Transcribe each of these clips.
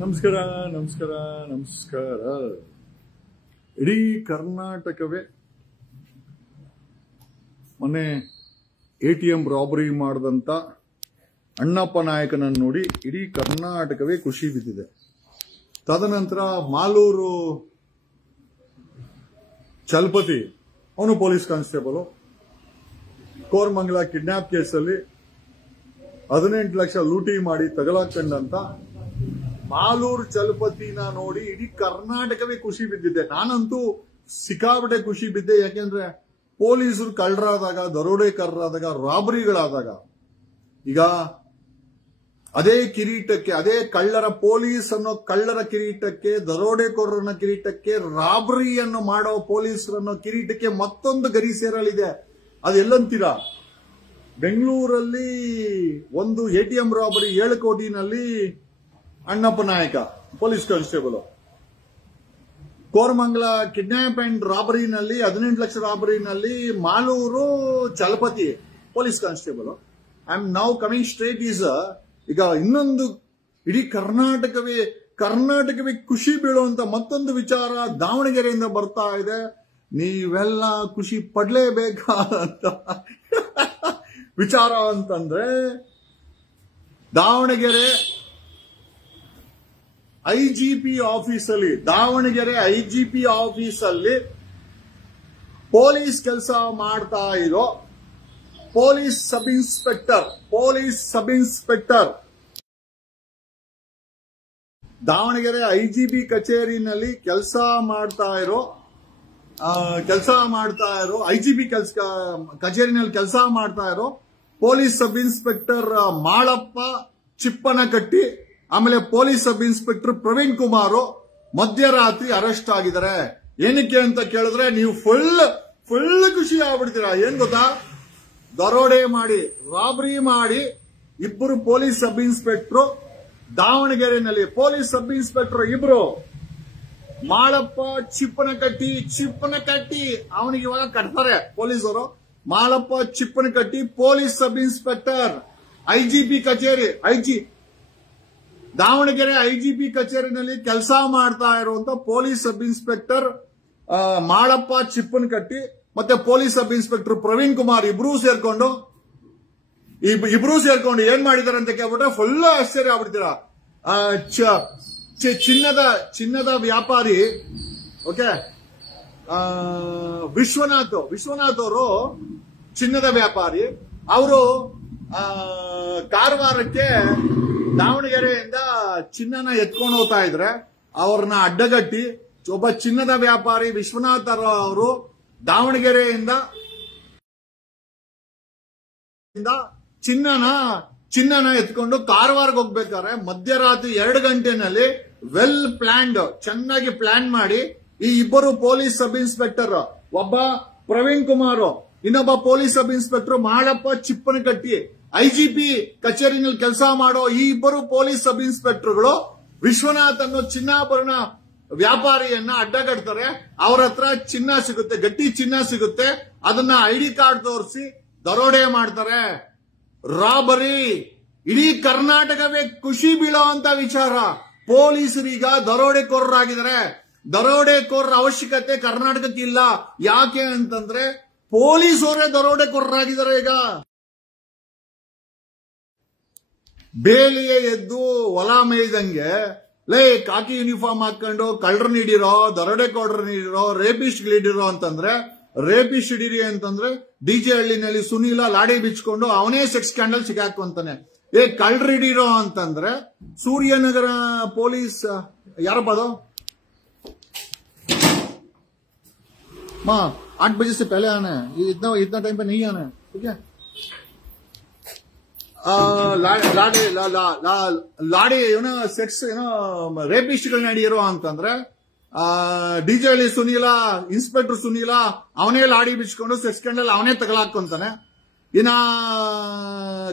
ನಮಸ್ಕಾರ ನಮಸ್ಕಾರ ನಮಸ್ಕಾರ. ಇಡೀ ಕರ್ನಾಟಕವೇ ಮೊನ್ನೆ ATM ರಾಬರಿ ಮಾಡಿದಂತ ಅಣ್ಣಪ್ಪ ನಾಯಕನನ್ನು ನೋಡಿ ಇಡೀ ಕರ್ನಾಟಕವೇ ಖುಷಿ ಬಿದ್ದಿದೆ. ತದನಂತರ ಮಾಲೂರು ಚಲಪತಿ, ಅವನು ಪೊಲೀಸ್ ಕಾನ್ಸ್ಟೇಬಲ್, ಕೋರಮಂಗಲ ಕಿಡ್ನಾಪ್ ಕೇಸಲ್ಲಿ 18 ಲಕ್ಷ ಲೂಟಿ ಮಾಡಿ ತಗಲಾಕೊಂಡಂತ ಮಾಲೂರು ಚಲಪತಿನ ನೋಡಿ ಇಡೀ ಕರ್ನಾಟಕವೇ ಖುಷಿ ಬಿದ್ದಿದೆ. ನಾನಂತೂ ಸಿಕ್ಕಾಪಟ್ಟೆ ಖುಷಿ ಬಿದ್ದೆ. ಯಾಕೆಂದ್ರೆ ಪೊಲೀಸರು ಕಳ್ಳರಾದಾಗ, ದರೋಡೆಕಾರರಾದಾಗ, ರಾಬರಿಗಳಾದಾಗ, ಈಗ ಅದೇ ಕಿರೀಟಕ್ಕೆ, ಅದೇ ಕಳ್ಳರ ಪೊಲೀಸ್ ಅನ್ನೋ ಕಳ್ಳರ ಕಿರೀಟಕ್ಕೆ, ದರೋಡೆಕೋರನ ಕಿರೀಟಕ್ಕೆ, ರಾಬರಿಯನ್ನು ಮಾಡೋ ಪೊಲೀಸರನ್ನೋ ಕಿರೀಟಕ್ಕೆ ಮತ್ತೊಂದು ಗರಿ ಸೇರಲಿದೆ. ಅದೆಲ್ಲಂತೀರಾ? ಬೆಂಗಳೂರಲ್ಲಿ ಒಂದು ATM ರಾಬರಿ 7 ಕೋಟಿನಲ್ಲಿ Annappa Nayaka police constable, Koramangala kidnap and ರಾಬರಿನಲ್ಲಿ 18 ಲಕ್ಷ ರಾಬರಿನಲ್ಲಿ Maluru Chalapathi police constable. I am now coming straight is ಈಗ ಇನ್ನೊಂದು ಇಡೀ ಕರ್ನಾಟಕವೇ ಖುಷಿ ಬೀಳುವಂತ ಮತ್ತೊಂದು ವಿಚಾರ ದಾವಣಗೆರೆಯಿಂದ ಬರ್ತಾ ಇದೆ. ನೀವೆಲ್ಲ ಖುಷಿ ಪಡ್ಲೇಬೇಕಾದಂತ ವಿಚಾರ ಅಂತಂದ್ರೆ, ದಾವಣಗೆರೆ IGP ಆಫೀಸಲ್ಲಿ, ದಾವಣಗೆರೆ IGP ಆಫೀಸಲ್ಲಿ ಪೊಲೀಸ್ ಕೆಲಸ ಮಾಡ್ತಾ ಇರೋ police sub inspector Davanagere IGP ಕಚೇರಿನಲ್ಲಿ ಕೆಲಸ ಮಾಡ್ತಾ ಇರೋ IGP ಕಚೇರಿನಲ್ಲಿ ಕೆಲಸ ಮಾಡ್ತಾ ಇರೋ ಪೊಲೀಸ್ ಸಬ್ ಇನ್ಸ್ಪೆಕ್ಟರ್ ಮಾಳಪ್ಪ ಚಿಪ್ಪನಕಟ್ಟಿ, ಆಮೇಲೆ police sub inspector Praveen Kumar ಮಧ್ಯರಾತ್ರಿ ಅರೆಸ್ಟ್ ಆಗಿದ್ದಾರೆ. ಏನಕ್ಕೆ ಅಂತ ಕೇಳಿದ್ರೆ ನೀವು ಫುಲ್ ಖುಷಿ ಆಗ್ಬಿಡ್ತೀರಾ. ಏನ್ ಗೊತ್ತಾ? ದರೋಡೆ ಮಾಡಿ, ರಾಬರಿ ಮಾಡಿ ಇಬ್ಬರು ಪೊಲೀಸ್ ಸಬ್ ಇನ್ಸ್ಪೆಕ್ಟರ್ ದಾವಣಗೆರೆನಲ್ಲಿ, ಪೊಲೀಸ್ ಸಬ್ ಇನ್ಸ್ಪೆಕ್ಟರ್ ಇಬ್ರು, ಮಾಳಪ್ಪ ಚಿಪ್ಪನಕಟ್ಟಿ ಅವನಿಗೆ ಇವಾಗ ಕಟ್ತಾರೆ ಪೊಲೀಸರು. Malappa Chippanakatti police sub inspector IGP ಕಚೇರಿ, ದಾವಣಗೆರೆ IGP ಕಚೇರಿನಲ್ಲಿ ಕೆಲಸ ಮಾಡ್ತಾ ಇರುವಂತ police sub inspector Malappa Chippanakatti ಮತ್ತೆ police sub inspector Praveen Kumar ಇಬ್ರು ಸೇರ್ಕೊಂಡು ಏನ್ ಮಾಡಿದಾರೆ ಅಂತ ಕೇಳ್ಬಿಟ್ರೆ ಫುಲ್ ಆಶ್ಚರ್ಯ ಆಗ್ಬಿಡ್ತೀರಾ. ಚಿನ್ನದ ವ್ಯಾಪಾರಿ, ಓಕೆ, ವಿಶ್ವನಾಥ್ ಅವರು ಚಿನ್ನದ ವ್ಯಾಪಾರಿ, ಅವರು ಕಾರವಾರಕ್ಕೆ ದಾವಣಗೆರೆಯಿಂದ ಚಿನ್ನನ ಎತ್ಕೊಂಡು ಹೋಗ್ತಾ ಇದ್ರೆ ಅವ್ರನ್ನ ಅಡ್ಡಗಟ್ಟಿ ಒಬ್ಬ ಚಿನ್ನದ ವ್ಯಾಪಾರಿ ವಿಶ್ವನಾಥ್ ಅವರು ದಾವಣಗೆರೆಯಿಂದ ಚಿನ್ನನ ಎತ್ಕೊಂಡು ಕಾರವಾರಕ್ಕೆ ಹೋಗ್ಬೇಕಾದ್ರೆ ಮಧ್ಯರಾತ್ರಿ 2 ಗಂಟೆನಲ್ಲಿ ಚೆನ್ನಾಗಿ ಪ್ಲಾನ್ ಮಾಡಿ ಈ ಇಬ್ಬರು ಪೊಲೀಸ್ ಸಬ್ ಇನ್ಸ್ಪೆಕ್ಟರ್, ಒಬ್ಬ ಪ್ರವೀಣ್ ಕುಮಾರ್, ಇನ್ನೊಬ್ಬ police sub inspector Malappa Chippanakatti, IGP ಕಚೇರಿನಲ್ಲಿ ಕೆಲಸ ಮಾಡೋ ಈ ಇಬ್ಬರು ಪೊಲೀಸ್ ಸಬ್ ಇನ್ಸ್ಪೆಕ್ಟರ್ಗಳು ವಿಶ್ವನಾಥ್ ಅನ್ನೋ ಚಿನ್ನಾಭರಣ ವ್ಯಾಪಾರಿಯನ್ನ ಅಡ್ಡಗಡ್ತಾರೆ. ಅವ್ರ ಹತ್ರ ಚಿನ್ನ ಸಿಗುತ್ತೆ, ಗಟ್ಟಿ ಚಿನ್ನ ಸಿಗುತ್ತೆ. ಅದನ್ನ ID ಕಾರ್ಡ್ ತೋರಿಸಿ ದರೋಡೆ ಮಾಡ್ತಾರೆ. ರಾಬರಿ ಇಡೀ ಕರ್ನಾಟಕವೇ ಖುಷಿ ಬೀಳೋಂತ ವಿಚಾರ. ಪೊಲೀಸರೀಗ ದರೋಡೆಕೋರರಾಗಿದ್ದಾರೆ. ದರೋಡೆಕೋರರ ಅವಶ್ಯಕತೆ ಕರ್ನಾಟಕಕ್ಕೆ ಇಲ್ಲ. ಯಾಕೆ ಅಂತಂದ್ರೆ ಪೊಲೀಸರೇ ದರೋಡೆಕೋರರಾಗಿದ್ದಾರೆ. ಈಗ ಬೇಲಿಯೇ ಎದ್ದು ಹೊಲ ಮೇಯ್ದಂಗೆ ಕಾಕಿ ಯೂನಿಫಾರ್ಮ್ ಹಾಕೊಂಡು ಕಳ್ಳರನ್ನ ಹಿಡಿರೋ, ದರೋಡೆಕೋರರನ್ನ ಹಿಡಿರೋ, ರೇಪಿಸ್ಟ್ ಹಿಡಿರೋ ಅಂತಂದ್ರೆ, ರೇಪಿಸ್ಟ್ ಹಿಡೀರಿ ಅಂತಂದ್ರೆ DJ ಹಳ್ಳಿನಲ್ಲಿ ಸುನೀಲ ಲಾಡಿ ಬಿಚ್ಕೊಂಡು ಅವನೇ ಸೆಕ್ಸ್ ಸ್ಕ್ಯಾಂಡಲ್ ಸಿಗಾಕೊಂತಾನೆ. ಕಳ್ಳರು ಹಿಡೀರೋ ಅಂತಂದ್ರೆ ಸೂರ್ಯನಗರ ಪೊಲೀಸ್ ಯಾರಪ್ಪ ಅದು, 8 बजे से पहले आना है, इतना टाइम पे नहीं आना है, ठीक है? ಲಾಡಿ ಏನೋ ಸೆಕ್ಸ್ ಏನೋ ರೇಪಿಸ್ಟ್ಗಳನ್ನ ಹಿಡಿಯಿರೋ ಅಂತಂದ್ರೆ DJ ಹಳ್ಳಿ ಸುನೀಲ, ಇನ್ಸ್ಪೆಕ್ಟರ್ ಸುನೀಲ ಅವನೇ ಲಾಡಿ ಬಿಚ್ಕೊಂಡು ಸೆಕ್ಸ್ ಸ್ಕ್ಯಾಂಡಲ್ ಅವನೇ ತಗಲಾಕೊಂತಾನೆ. ಇನ್ನ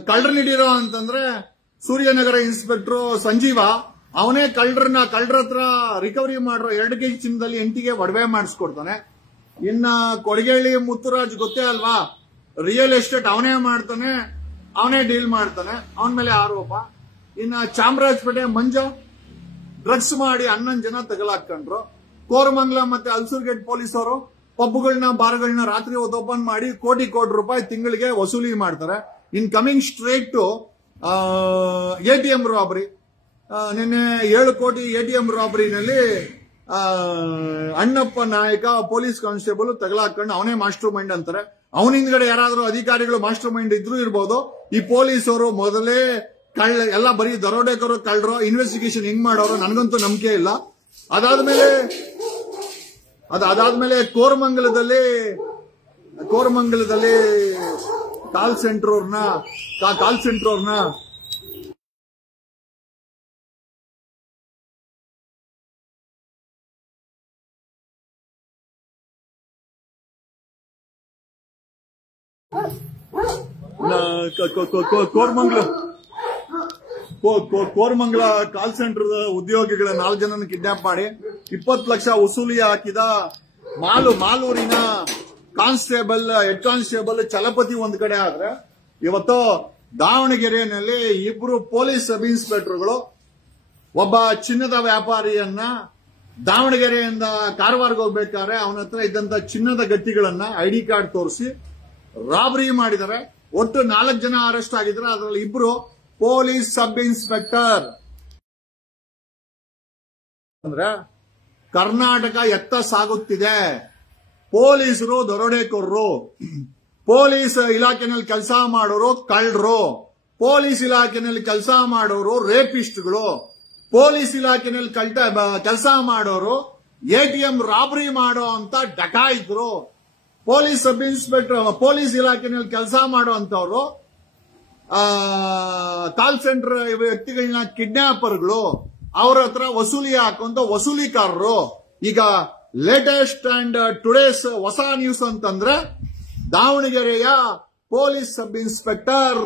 ಕಳ್ಳರನ್ನ ಹಿಡಿಯಿರೋ ಅಂತಂದ್ರೆ ಸೂರ್ಯನಗರ ಇನ್ಸ್ಪೆಕ್ಟರ್ ಸಂಜೀವ ಅವನೇ ಕಳ್ಳರ ಹತ್ರ ರಿಕವರಿ ಮಾಡಿರೋ 2 kg ಚಿನ್ನದಲ್ಲಿ 8ಗೆ ಒಡವೆ ಮಾಡಿಸ್ಕೊಡ್ತಾನೆ. ಇನ್ನ ಕೊಡಗೇಳಿ ಮುತ್ತುರಾಜ್ ಗೊತ್ತೇ ಅಲ್ವಾ, ರಿಯಲ್ ಎಸ್ಟೇಟ್ ಅವನೇ ಮಾಡ್ತಾನೆ, ಅವನೇ ಡೀಲ್ ಮಾಡ್ತಾನೆ, ಅವನ ಮೇಲೆ ಆರೋಪ. ಇನ್ನ ಚಾಮರಾಜಪೇಟೆ ಮಂಜು ಡ್ರಗ್ಸ್ ಮಾಡಿ 11 ಜನ ತಗಲಾಕೊಂಡ್ರು. ಕೋರಮಂಗಲ ಮತ್ತೆ ಅಲ್ಸೂರ್ಗೇಟ್ ಪೊಲೀಸರು ಪಬ್ಗಳನ್ನ ಬಾರ್ಗಳನ್ನ ರಾತ್ರಿ ಹೊತ್ತು ಓಪನ್ ಮಾಡಿ ಕೋಟಿ ರೂಪಾಯಿ ತಿಂಗಳಿಗೆ ವಸೂಲಿ ಮಾಡ್ತಾರೆ. In coming straight to ATM robbery. ನಿನ್ನೆ 7 ಕೋಟಿ ATM ರಾಬರಿನಲ್ಲಿ Annappa Nayaka police constable ತಗಲಾಕೊಂಡು ಅವನೇ ಮಾಸ್ಟರ್ ಮೈಂಡ್ ಅಂತಾರೆ. ಅವನ ಹಿಂದ್ಗಡೆ ಯಾರಾದ್ರೂ ಅಧಿಕಾರಿಗಳು ಮಾಸ್ಟರ್ ಮೈಂಡ್ ಇದ್ರೂ ಇರ್ಬೋದು. ಈ ಪೊಲೀಸರು ಮೊದಲೇ ಎಲ್ಲ ಬರೀ ದರೋಡೆಕರು ಕಳ್ಳರು, ಇನ್ವೆಸ್ಟಿಗೇಷನ್ ಹೆಂಗ್ ಮಾಡೋರು ನನಗಂತೂ ನಂಬಿಕೆ ಇಲ್ಲ. ಅದಾದ್ಮೇಲೆ ಕೋರಮಂಗಲದಲ್ಲಿ ಕಾಲ್ ಸೆಂಟರ್ ಅವ್ರನ್ನ ಕೋರಮಂಗಲ ಕಾಲ್ ಸೆಂಟರ್ ಉದ್ಯೋಗಿಗಳ 4 ಜನನ ಕಿಡ್ನಾಪ್ ಮಾಡಿ 20 ಲಕ್ಷ ವಸೂಲಿ ಹಾಕಿದ ಮಾಲೂರಿನ ಹೆಡ್ ಕಾನ್ಸ್ಟೇಬಲ್ ಚಲಪತಿ ಒಂದ್ ಕಡೆ ಆದ್ರೆ, ಇವತ್ತು ದಾವಣಗೆರೆಯಲ್ಲಿ 2 ಪೊಲೀಸ್ ಸಬ್ ಇನ್ಸ್ಪೆಕ್ಟರ್ಗಳು ಒಬ್ಬ ಚಿನ್ನದ ವ್ಯಾಪಾರಿಯನ್ನ ದಾವಣಗೆರೆಯಿಂದ ಕಾರವಾರಕ್ಕೆ ಹೋಗ್ಬೇಕಾದ್ರೆ ಅವನ ಹತ್ರ ಇದ್ದಂತ ಚಿನ್ನದ ಗಟ್ಟಿಗಳನ್ನ ಐಡಿ ಕಾರ್ಡ್ ತೋರಿಸಿ ರಾಬರಿ ಮಾಡಿದ್ದಾರೆ. ಒಟ್ಟು 4 ಜನ ಅರೆಸ್ಟ್ ಆಗಿದ್ದಾರೆ. ಅದರಲ್ಲಿ 2 ಪೊಲೀಸ್ ಸಬ್ ಇನ್ಸ್ಪೆಕ್ಟರ್. ಅಂದ್ರೆ ಕರ್ನಾಟಕ ಎತ್ತ ಸಾಗುತ್ತಿದೆ. ಪೊಲೀಸರು ದರೋಡೆಕೋರರು, ಪೊಲೀಸ್ ಇಲಾಖೆನಲ್ಲಿ ಕೆಲಸ ಮಾಡೋರು ಕಳ್ಳರು, ಪೊಲೀಸ್ ಇಲಾಖೆನಲ್ಲಿ ಕೆಲಸ ಮಾಡೋರು ರೇಪಿಸ್ಟ್ಗಳು, ಪೊಲೀಸ್ ಇಲಾಖೆನಲ್ಲಿ ಕೆಲಸ ಮಾಡೋರು ಎಟಿಎಂ ರಾಬರಿ ಮಾಡೋ ಅಂತ ಡಕಾಯಿತರು, ಪೊಲೀಸ್ ಸಬ್ ಇನ್ಸ್ಪೆಕ್ಟರ್ ಪೊಲೀಸ್ ಇಲಾಖೆನಲ್ಲಿ ಕೆಲಸ ಮಾಡುವಂತವ್ರು ಕಾಲ್ ಸೆಂಟರ್ ವ್ಯಕ್ತಿಗಳನ್ನ ಕಿಡ್ನಾಪರ್ಗಳು, ಅವ್ರ ಹತ್ರ ವಸೂಲಿ ಹಾಕುವಂತ ವಸೂಲಿಕಾರರು. ಈಗ ಲೇಟೆಸ್ಟ್ ಅಂಡ್ ಟುಡೇಸ್ ಹೊಸ ನ್ಯೂಸ್ ಅಂತಂದ್ರೆ ದಾವಣಗೆರೆಯ police sub inspector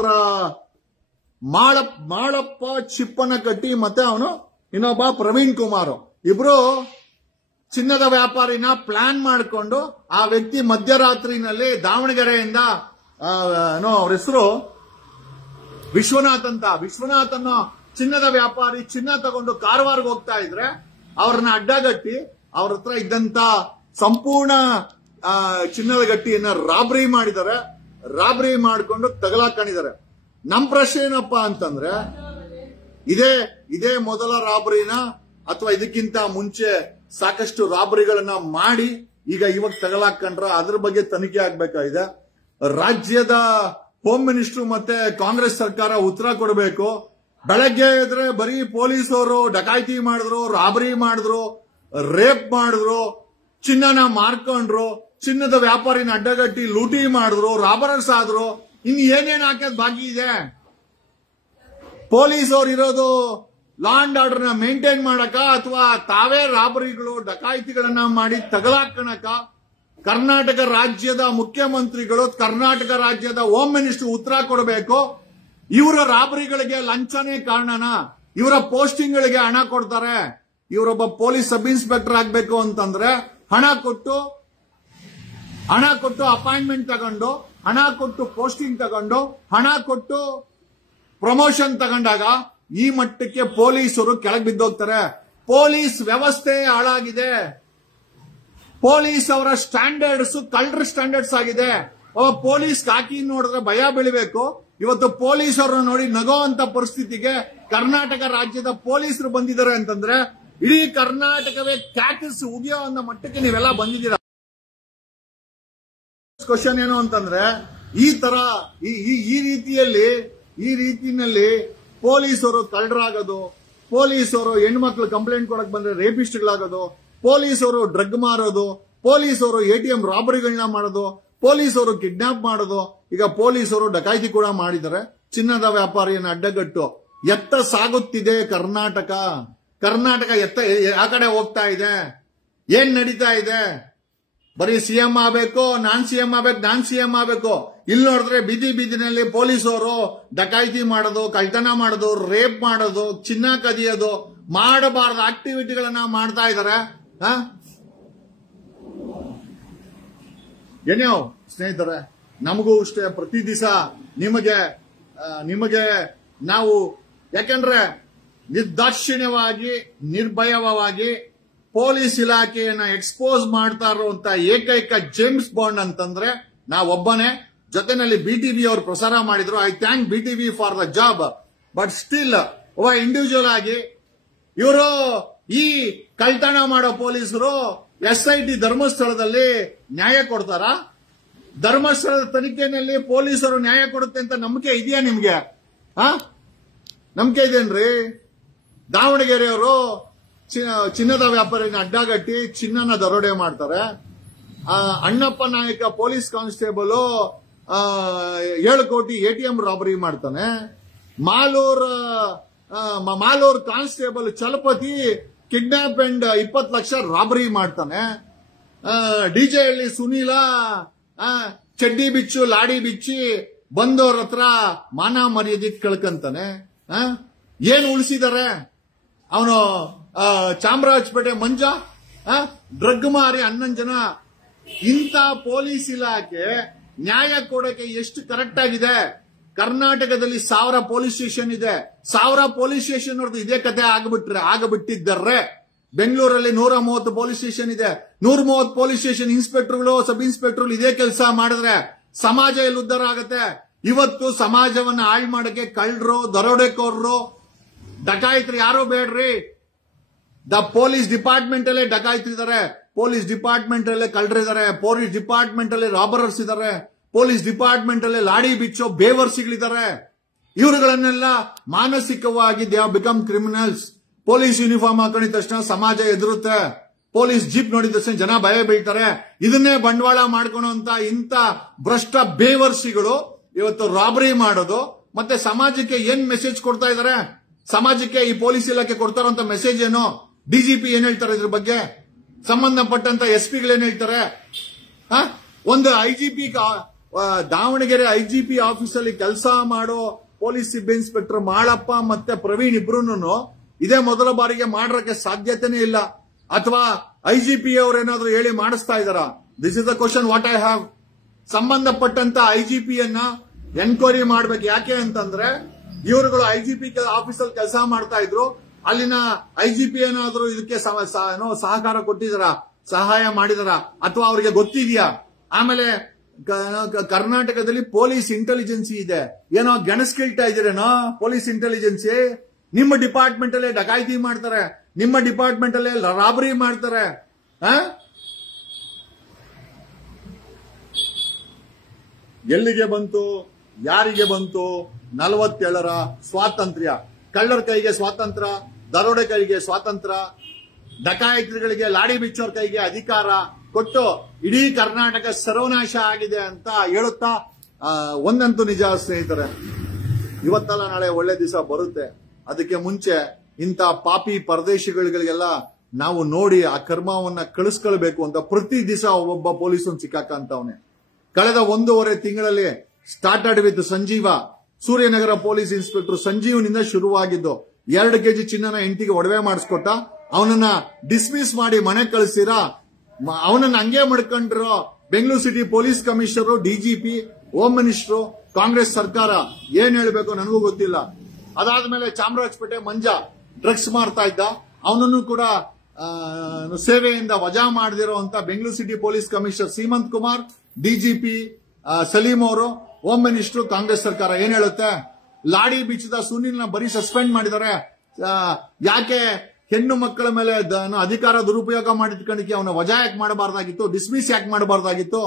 Malappa Chippanakatti ಮತ್ತೆ ಅವನು ಇನ್ನೊಬ್ಬ ಪ್ರವೀಣ್ ಕುಮಾರ್ ಇಬ್ರು ಚಿನ್ನದ ವ್ಯಾಪಾರಿನ ಪ್ಲಾನ್ ಮಾಡಿಕೊಂಡು ಆ ವ್ಯಕ್ತಿ ಮಧ್ಯರಾತ್ರಿನಲ್ಲಿ ದಾವಣಗೆರೆಯಿಂದ ಅವ್ರ ಹೆಸರು ವಿಶ್ವನಾಥ್ ಅನ್ನೋ ಚಿನ್ನದ ವ್ಯಾಪಾರಿ ಚಿನ್ನ ತಗೊಂಡು ಕಾರವಾರಕ್ಕೆ ಹೋಗ್ತಾ ಇದ್ರೆ ಅವ್ರನ್ನ ಅಡ್ಡಗಟ್ಟಿ ಅವ್ರ ಹತ್ರ ಇದ್ದಂತ ಸಂಪೂರ್ಣ ಚಿನ್ನದ ಗಟ್ಟಿಯನ್ನ ರಾಬರಿ ಮಾಡಿದ್ದಾರೆ. ರಾಬರಿ ಮಾಡಿಕೊಂಡು ತಗಲಾಕೊಂಡಿದ್ದಾರೆ. ನಮ್ ಪ್ರಶ್ನೆ ಏನಪ್ಪಾ ಅಂತಂದ್ರೆ ಇದೇ ಮೊದಲ ರಾಬರಿನ ಅಥವಾ ಇದಕ್ಕಿಂತ ಮುಂಚೆ ಸಾಕಷ್ಟು ರಾಬರಿಗಳನ್ನ ಮಾಡಿ ಈಗ ಇವಾಗ ತಗಲಾಕೊಂಡ್ರ ಅದ್ರ ಬಗ್ಗೆ ತನಿಖೆ ಆಗ್ಬೇಕಾಗಿದೆ. ರಾಜ್ಯದ ಹೋಮ್ ಮಿನಿಸ್ಟರ್ ಮತ್ತೆ ಕಾಂಗ್ರೆಸ್ ಸರ್ಕಾರ ಉತ್ತರ ಕೊಡಬೇಕು. ಬೆಳಗ್ಗೆ ಇದ್ರೆ ಬರೀ ಪೊಲೀಸರು ಡಕಾಯಿತಿ ಮಾಡಿದ್ರು, ರಾಬರಿ ಮಾಡಿದ್ರು, ರೇಪ್ ಮಾಡಿದ್ರು, ಚಿನ್ನನ ಮಾರ್ಕೊಂಡ್ರು, ಚಿನ್ನದ ವ್ಯಾಪಾರಿನ ಅಡ್ಡಗಟ್ಟಿ ಲೂಟಿ ಮಾಡಿದ್ರು, ರಾಬರರ್ಸ್ ಆದ್ರು. ಇನ್ನು ಏನೇನ್ ಹಾಕೋದ್ ಬಾಕಿ ಇದೆ? ಪೊಲೀಸ್ ಅವ್ರು ಇರೋದು ಲಾ ಅಂಡ್ ಆರ್ಡರ್ ನ ಮೇಂಟೈನ್ ಮಾಡಕ ಅಥವಾ ತಾವೇ ರಾಬರಿಗಳು ಡಕಾಯಿತಿಗಳನ್ನ ಮಾಡಿ ತಗಲಾಕಣಕ? ಕರ್ನಾಟಕ ರಾಜ್ಯದ ಮುಖ್ಯಮಂತ್ರಿಗಳು, ಕರ್ನಾಟಕ ರಾಜ್ಯದ ಹೋಮ್ ಮಿನಿಸ್ಟರ್ ಉತ್ತರ ಕೊಡಬೇಕು. ಇವರ ರಾಬರಿಗಳಿಗೆ ಲಂಚನೇ ಕಾರಣನಾ? ಇವರ ಪೋಸ್ಟಿಂಗ್ ಗಳಿಗೆ ಹಣ ಕೊಡ್ತಾರೆ. ಇವರೊಬ್ಬ ಪೊಲೀಸ್ ಸಬ್ ಇನ್ಸ್ಪೆಕ್ಟರ್ ಆಗ್ಬೇಕು ಅಂತಂದ್ರೆ ಹಣ ಕೊಟ್ಟು ಅಪಾಯಿಂಟ್ಮೆಂಟ್ ತಗೊಂಡು, ಹಣ ಕೊಟ್ಟು ಪೋಸ್ಟಿಂಗ್ ತಗೊಂಡು, ಹಣ ಕೊಟ್ಟು ಪ್ರಮೋಷನ್ ತಗೊಂಡಾಗ ಈ ಮಟ್ಟಕ್ಕೆ ಪೊಲೀಸರು ಕೆಳಗೆ ಬಿದ್ದೋಗ್ತಾರೆ. ಪೊಲೀಸ್ ವ್ಯವಸ್ಥೆ ಹಾಳಾಗಿದೆ. ಪೊಲೀಸ್ ಅವರ ಸ್ಟ್ಯಾಂಡರ್ಡ್ಸ್ ಕಳ್ಳರ ಸ್ಟ್ಯಾಂಡರ್ಡ್ಸ್ ಆಗಿದೆ. ಪೊಲೀಸ್ ಕಾಕಿ ನೋಡಿದ್ರೆ ಭಯ ಬೀಳಬೇಕು. ಇವತ್ತು ಪೊಲೀಸ್ ಅವ್ರನ್ನ ನೋಡಿ ನಗೋಂತ ಪರಿಸ್ಥಿತಿಗೆ ಕರ್ನಾಟಕ ರಾಜ್ಯದ ಪೊಲೀಸರು ಬಂದಿದ್ದಾರೆ ಅಂತಂದ್ರೆ ಇಡೀ ಕರ್ನಾಟಕವೇ ಕ್ಯಾಟಿಸ್ ಉಗಿಯೋ ಅನ್ನೋ ಮಟ್ಟಕ್ಕೆ ನೀವೆಲ್ಲ ಬಂದಿದ್ದೀರಾ. ಕ್ವಶನ್ ಏನು ಅಂತಂದ್ರೆ ಈ ರೀತಿಯಲ್ಲಿ ಪೊಲೀಸರು ಕಳ್ಳರಾಗೋದು, ಪೊಲೀಸರು ಹೆಣ್ಮಕ್ಳು ಕಂಪ್ಲೇಂಟ್ ಕೊಡಕ್ ಬಂದ್ರೆ ರೇಪಿಸ್ಟ್ಗಳಾಗೋದು, ಪೊಲೀಸರು ಡ್ರಗ್ ಮಾರೋದು, ಪೊಲೀಸರು ಎಟಿಎಂ ರಾಬರಿಗಳನ್ನ ಮಾಡೋದು, ಪೊಲೀಸರು ಕಿಡ್ನಾಪ್ ಮಾಡೋದು, ಈಗ ಪೊಲೀಸರು ಡಕಾಯಿತಿ ಕೂಡ ಮಾಡಿದ್ದಾರೆ. ಚಿನ್ನದ ವ್ಯಾಪಾರಿಯನ್ನ ಅಡ್ಡಗಟ್ಟು ಎತ್ತ ಸಾಗುತ್ತಿದೆ ಕರ್ನಾಟಕ. ಎತ್ತ ಆ ಕಡೆ ಹೋಗ್ತಾ ಇದೆ. ಏನ್ ನಡೀತಾ ಇದೆ? ಬರೀ ಸಿಎಂ ಆಗಬೇಕು, ನಾನ್ ಸಿಎಂ ಆಗಬೇಕು. ಇಲ್ಲಿ ನೋಡಿದ್ರೆ ಬೀದಿನಲ್ಲಿ ಪೊಲೀಸರು ಡಕಾಯಿತಿ ಮಾಡೋದು, ಕಳ್ತನ ಮಾಡೋದು, ರೇಪ್ ಮಾಡೋದು, ಚಿನ್ನ ಕದಿಯೋದು, ಮಾಡಬಾರ್ದ ಆಕ್ಟಿವಿಟಿಗಳನ್ನ ಮಾಡ್ತಾ ಇದಾರೆ. ಏನೋ ಸ್ನೇಹಿತರೆ, ನಮಗೂ ಅಷ್ಟೇ ಪ್ರತಿ ದಿವಸ ನಿಮಗೆ ನಾವು, ಯಾಕಂದ್ರೆ ನಿರ್ದಾಕ್ಷಿಣ್ಯವಾಗಿ ನಿರ್ಭಯವಾಗಿ ಪೊಲೀಸ್ ಇಲಾಖೆಯನ್ನ ಎಕ್ಸ್ಪೋಸ್ ಮಾಡ್ತಾ ಇರುವಂತ ಏಕೈಕ ಜೇಮ್ಸ್ ಬಾಂಡ್ ಅಂತಂದ್ರೆ ನಾವೊಬ್ಬನೇ. ಜೊತೆನಲ್ಲಿ ಬಿಟಿವಿ ಅವರು ಪ್ರಸಾರ ಮಾಡಿದ್ರು. I thank BTV for the job. But still ಒಬ್ಬ ಇಂಡಿವಿಜುವಲ್ ಆಗಿ ಇವರು ಈ ಕಳ್ತನ ಮಾಡೋ ಪೊಲೀಸರು SIT ಧರ್ಮಸ್ಥಳದಲ್ಲಿ ನ್ಯಾಯ ಕೊಡ್ತಾರ? ಧರ್ಮಸ್ಥಳದ ತನಿಖೆಯಲ್ಲಿ ಪೊಲೀಸರು ನ್ಯಾಯ ಕೊಡುತ್ತೆ ಅಂತ ನಂಬಿಕೆ ಇದೆಯಾ ನಿಮ್ಗೆ? ನಂಬಿಕೆ ಇದೆಯೇನ್ರಿ? ದಾವಣಗೆರೆಯವರು ಚಿನ್ನದ ವ್ಯಾಪಾರಿನ ಅಡ್ಡಗಟ್ಟಿ ಚಿನ್ನನ ದರೋಡೆ ಮಾಡ್ತಾರೆ. ಅಣ್ಣಪ್ಪ ನಾಯಕ ಪೊಲೀಸ್ ಕಾನ್ಸ್ಟೇಬಲ್ 7 ಕೋಟಿ ATM ರಾಬರಿ ಮಾಡ್ತಾನೆ. Malur constable Chalapathi kidnap and 20 lakh robbery ಮಾಡ್ತಾನೆ. ಡಿಜೆಹಳ್ಳಿ ಸುನೀಲ ಚಡ್ಡಿ ಬಿಚ್ಚು ಲಾಡಿ ಬಿಚ್ಚಿ ಬಂದವ್ರ ಹತ್ರ ಮಾನ ಮರ್ಯಾದೆ ಕಳ್ಕಂತಾನೆ. ಏನು ಉಳಿಸಿದಾರೆ? ಅವನು ಚಾಮರಾಜಪೇಟೆ ಮಂಜ ಡ್ರಗ್ ಮಾರಿ 11 ಜನ. ಇಂಥ ಪೊಲೀಸ್ ಇಲಾಖೆ ನ್ಯಾಯ ಕೊಡಕ್ಕೆ ಎಷ್ಟು ಕರೆಕ್ಟ್ ಆಗಿದೆ? ಕರ್ನಾಟಕದಲ್ಲಿ 1000 ಪೊಲೀಸ್ ಸ್ಟೇಷನ್ ಇದೆ. 1000 ಪೊಲೀಸ್ ಸ್ಟೇಷನ್ ಅವ್ರದ್ದು ಇದೇ ಕತೆ ಆಗಬಿಟ್ಟಿದ್ದಾರೆ. ಬೆಂಗಳೂರಲ್ಲಿ 130 ಪೊಲೀಸ್ ಸ್ಟೇಷನ್ ಇದೆ. 130 ಪೊಲೀಸ್ ಸ್ಟೇಷನ್ ಇನ್ಸ್ಪೆಕ್ಟರ್ಗಳು ಸಬ್ ಇನ್ಸ್ಪೆಕ್ಟರ್ಗಳು ಇದೇ ಕೆಲಸ ಮಾಡಿದ್ರೆ ಸಮಾಜ ಎಲ್ಲಿ ಉದ್ಧಾರ ಆಗುತ್ತೆ? ಇವತ್ತು ಸಮಾಜವನ್ನ ಹಾಳು ಮಾಡಕ್ಕೆ ಕಳ್ಳರು, ದರೋಡೆಕೋರರು, ಡಕಾಯಿತರು ಯಾರೋ ಬೇಡ್ರಿ. ಪೊಲೀಸ್ ಡಿಪಾರ್ಟ್ಮೆಂಟ್ ಅಲ್ಲೇ ಡಕಾಯಿತರಿದ್ದಾರೆ, ಪೊಲೀಸ್ ಡಿಪಾರ್ಟ್ಮೆಂಟ್ ಅಲ್ಲೇ ಕಳ್ಳರಿದ್ದಾರೆ, ಪೊಲೀಸ್ ಡಿಪಾರ್ಟ್ಮೆಂಟ್ ಅಲ್ಲೇ ರಾಬರರ್ಸ್ ಇದ್ದಾರೆ, ಪೊಲೀಸ್ ಡಿಪಾರ್ಟ್ಮೆಂಟ್ ಅಲ್ಲೇ ಲಾಡಿ ಬಿಚ್ಚೋ ಬೇವರ್ಸಿಗಳಿದ್ದಾರೆ. ಇವರುಗಳನ್ನೆಲ್ಲ ಮಾನಸಿಕವಾಗಿ they have become criminals. Police uniform ಹಾಕೊಂಡಿದ ತಕ್ಷಣ ಸಮಾಜ ಎದುರುತ್ತೆ. ಪೊಲೀಸ್ ಜೀಪ್ ನೋಡಿದ ತಕ್ಷಣ ಜನ ಭಯ ಬೀಳ್ತಾರೆ. ಇದನ್ನೇ ಬಂಡವಾಳ ಮಾಡ್ಕೊಳ್ಳುವಂತ ಇಂಥ ಭ್ರಷ್ಟ ಬೇವರ್ಸಿಗಳು ಇವತ್ತು ರಾಬರಿ ಮಾಡೋದು. ಮತ್ತೆ ಸಮಾಜಕ್ಕೆ ಏನ್ ಮೆಸೇಜ್ ಕೊಡ್ತಾ ಇದಾರೆ? ಸಮಾಜಕ್ಕೆ ಈ ಪೊಲೀಸ್ ಇಲಾಖೆ ಕೊಡ್ತಾ ಇರುವಂತ ಮೆಸೇಜ್ ಏನು? DGP ಏನ್ ಹೇಳ್ತಾರೆ ಇದ್ರ ಬಗ್ಗೆ? ಸಂಬಂಧಪಟ್ಟಂತ SP ಏನ್ ಹೇಳ್ತಾರೆ? ಒಂದು IGP ದಾವಣಗೆರೆ IGP ಆಫೀಸಲ್ಲಿ ಕೆಲಸ ಮಾಡೋ ಪೊಲೀಸ್ ಸಬ್ ಇನ್ಸ್ಪೆಕ್ಟರ್ ಮಾಳಪ್ಪ ಮತ್ತೆ ಪ್ರವೀಣ್ ಇಬ್ರು ಇದೇ ಮೊದಲ ಬಾರಿಗೆ ಮಾಡಕ್ಕೆ ಸಾಧ್ಯತೆನೇ ಇಲ್ಲ. ಅಥವಾ IGP ಅವರೇನಾದ್ರೂ ಹೇಳಿ ಮಾಡಿಸ್ತಾ ಇದಾರ? This is the question what I have. ಸಂಬಂಧಪಟ್ಟಂತ IGP ಎನ್ಕ್ವೈರಿ ಮಾಡ್ಬೇಕು. ಯಾಕೆ ಅಂತಂದ್ರೆ ಇವರುಗಳು IGP ಆಫೀಸಲ್ಲಿ ಕೆಲಸ ಮಾಡ್ತಾ ಇದ್ರು. ಅಲ್ಲಿನ IGP ಏನಾದ್ರೂ ಇದಕ್ಕೆ ಸಹಕಾರ ಕೊಟ್ಟಿದಾರ, ಸಹಾಯ ಮಾಡಿದಾರ, ಅಥವಾ ಅವ್ರಿಗೆ ಗೊತ್ತಿದ್ಯಾ? ಆಮೇಲೆ ಕರ್ನಾಟಕದಲ್ಲಿ ಪೊಲೀಸ್ ಇಂಟೆಲಿಜೆನ್ಸಿ ಇದೆ. ಏನೋ ಗೆಣಸ್ಕಿಳ್ತಾ ಇದೀರೇನೋ ಪೊಲೀಸ್ ಇಂಟೆಲಿಜೆನ್ಸಿ? ನಿಮ್ಮ ಡಿಪಾರ್ಟ್ಮೆಂಟ್ ಅಲ್ಲೇ ಡಕಾಯಿತಿ ಮಾಡ್ತಾರೆ, ನಿಮ್ಮ ಡಿಪಾರ್ಟ್ಮೆಂಟ್ ಅಲ್ಲೇ ರಾಬರಿ ಮಾಡ್ತಾರೆ. ಎಲ್ಲಿಗೆ ಬಂತು? ಯಾರಿಗೆ ಬಂತು 47ರ ಸ್ವಾತಂತ್ರ್ಯ? ಕಳ್ಳರ ಕೈಗೆ ಸ್ವಾತಂತ್ರ್ಯ, ದರೋಡೆ ಕೈಗೆ ಸ್ವಾತಂತ್ರ್ಯ, ಡಕಾಯಿತರುಗಳಿಗೆ ಲಾಡಿ ಬಿಚ್ಚೋರ್ ಕೈಗೆ ಅಧಿಕಾರ ಕೊಟ್ಟು ಇಡೀ ಕರ್ನಾಟಕ ಸರ್ವನಾಶ ಆಗಿದೆ ಅಂತ ಹೇಳುತ್ತಾ ಒಂದಂತೂ ನಿಜ ಸ್ನೇಹಿತರೆ, ಇವತ್ತಲ್ಲ ನಾಳೆ ಒಳ್ಳೆ ದಿವಸ ಬರುತ್ತೆ. ಅದಕ್ಕೆ ಮುಂಚೆ ಇಂಥ ಪಾಪಿ ಪರದೇಶಿಗಳಿಗೆಲ್ಲ ನಾವು ನೋಡಿ ಆ ಕರ್ಮವನ್ನ ಕಳಿಸ್ಕೊಳ್ಬೇಕು ಅಂತ ಪ್ರತಿ ದಿವಸ ಒಬ್ಬ ಪೊಲೀಸನ್ ಸಿಕ್ಕಾಕಂತವನೆ. ಕಳೆದ 1.5 ತಿಂಗಳಲ್ಲಿ started with Sanjeeva. Suryanagar police inspector ಸಂಜೀವನಿಂದ ಶುರುವಾಗಿದ್ದು 2 kg ಚಿನ್ನನ ಹೆಂಡತಿಗೆ ಒಡವೆ ಮಾಡಿಸ್ಕೊಟ್ಟ. ಅವನನ್ನ ಡಿಸ್ಮಿಸ್ ಮಾಡಿ ಮನೆ ಕಳಿಸ್ತೀರಾ? ಅವನನ್ನ ಹಂಗೆ ಮಾಡ್ಕೊಂಡ್ರು Bengaluru city police commissioner, DGP, home minister, Congress ಸರ್ಕಾರ ಏನ್ ಹೇಳ್ಬೇಕು ನನಗೂ ಗೊತ್ತಿಲ್ಲ. ಅದಾದ್ಮೇಲೆ ಚಾಮರಾಜಪೇಟೆ ಮಂಜ ಡ್ರಗ್ಸ್ ಮಾರ್ತಾ ಇದ್ದ, ಅವನನ್ನು ಕೂಡ ಸೇವೆಯಿಂದ ವಜಾ ಮಾಡದಿರುವಂತ Bengaluru city police commissioner Seemant Kumar, DGP Salim ಅವರು, ಹೋಮ್ ಮಿನಿಸ್ಟರ್, ಕಾಂಗ್ರೆಸ್ ಸರ್ಕಾರ ಏನ್ ಹೇಳುತ್ತೆ? ಲಾಡಿ ಬಿಚ್ಚಿದ ಸುನೀಲ್ನ ಬರೀ ಸಸ್ಪೆಂಡ್ ಮಾಡಿದ್ದಾರೆ. ಯಾಕೆ ಹೆಣ್ಣು ಮಕ್ಕಳ ಮೇಲೆ ಅಧಿಕಾರ ದುರುಪಯೋಗ ಮಾಡಿದ್ಕೊಂಡಿಕ್ಕೆ ಅವನ ವಜಾ ಯಾಕೆ ಮಾಡಬಾರ್ದಾಗಿತ್ತು? ಡಿಸ್ಮಿಸ್ ಯಾಕೆ ಮಾಡಬಾರ್ದಾಗಿತ್ತು?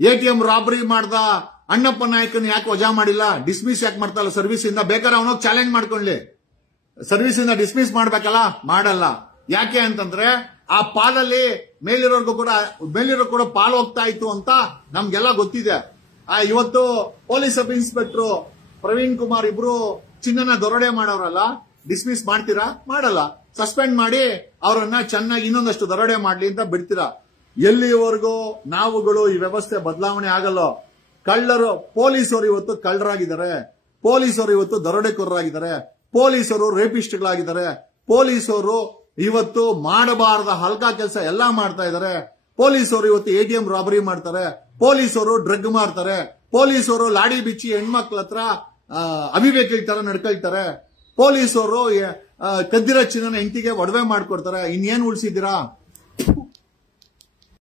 ATM ರಾಬರಿ ಮಾಡ್ದ ಅಣ್ಣಪ್ಪ ನಾಯಕನ ಯಾಕೆ ವಜಾ ಮಾಡಿಲ್ಲ? ಡಿಸ್ಮಿಸ್ ಯಾಕೆ ಮಾಡ್ತಾ ಇಲ್ಲ ಸರ್ವಿಸ್ ಇಂದ? ಬೇಕಾದ್ರೆ ಅವನೋಗಿ ಚಾಲೆಂಜ್ ಮಾಡ್ಕೊಳ್ಳಿ, ಸರ್ವಿಸ್ ಇಂದ ಡಿಸ್ಮಿಸ್ ಮಾಡ್ಬೇಕಲ್ಲ, ಮಾಡಲ್ಲ. ಯಾಕೆ ಅಂತಂದ್ರೆ ಆ ಪಾಲಲ್ಲಿ ಮೇಲಿರೋರ್ಗೂ ಕೂಡ ಪಾಲು ಹೋಗ್ತಾ ಇತ್ತು ಅಂತ ನಮ್ಗೆಲ್ಲ ಗೊತ್ತಿದೆ. ಇವತ್ತು police sub inspector Praveen Kumar ಇಬ್ರು ಚಿನ್ನನ ದರೋಡೆ ಮಾಡೋರಲ್ಲ, ಡಿಸ್ಮಿಸ್ ಮಾಡ್ತೀರಾ? ಮಾಡಲ್ಲ. ಸಸ್ಪೆಂಡ್ ಮಾಡಿ ಅವರನ್ನ ಚೆನ್ನಾಗಿ ಇನ್ನೊಂದಷ್ಟು ದರೋಡೆ ಮಾಡ್ಲಿ ಅಂತ ಬಿಡ್ತೀರಾ? ಎಲ್ಲಿವರೆಗೂ ನಾವುಗಳು ಈ ವ್ಯವಸ್ಥೆ ಬದಲಾವಣೆ ಆಗಲ್ಲ. ಕಳ್ಳರು, ಪೊಲೀಸರು ಇವತ್ತು ಕಳ್ಳರಾಗಿದ್ದಾರೆ, ಪೊಲೀಸರು ಇವತ್ತು ದರೋಡೆಕೋರರಾಗಿದ್ದಾರೆ, ಪೊಲೀಸರು ರೇಪಿಸ್ಟ್ಗಳಾಗಿದ್ದಾರೆ, ಪೊಲೀಸರು ಇವತ್ತು ಮಾಡಬಾರದ ಹಲ್ಕಾ ಕೆಲಸ ಎಲ್ಲಾ ಮಾಡ್ತಾ ಇದ್ದಾರೆ. ಪೊಲೀಸರು ಇವತ್ತು ATM ರಾಬರಿ ಮಾಡ್ತಾರೆ, ಪೊಲೀಸರು ಡ್ರಗ್ ಮಾರ್ತಾರೆ, ಪೊಲೀಸರು ಲಾಡಿ ಬಿಚ್ಚಿ ಹೆಣ್ಮಕ್ಳ ಹತ್ರ ಅವಿವೇಕಿ ತರ ನಡ್ಕೊಳ್ತಾರೆ, ಪೊಲೀಸರು ಕದ್ದಿರೋ ಚಿನ್ನನ ಹೆಂಡತಿಗೆ ಒಡವೆ ಮಾಡ್ಕೊಡ್ತಾರೆ. ಇನ್ನೇನ್ ಉಳಿಸಿದ್ದೀರಾ?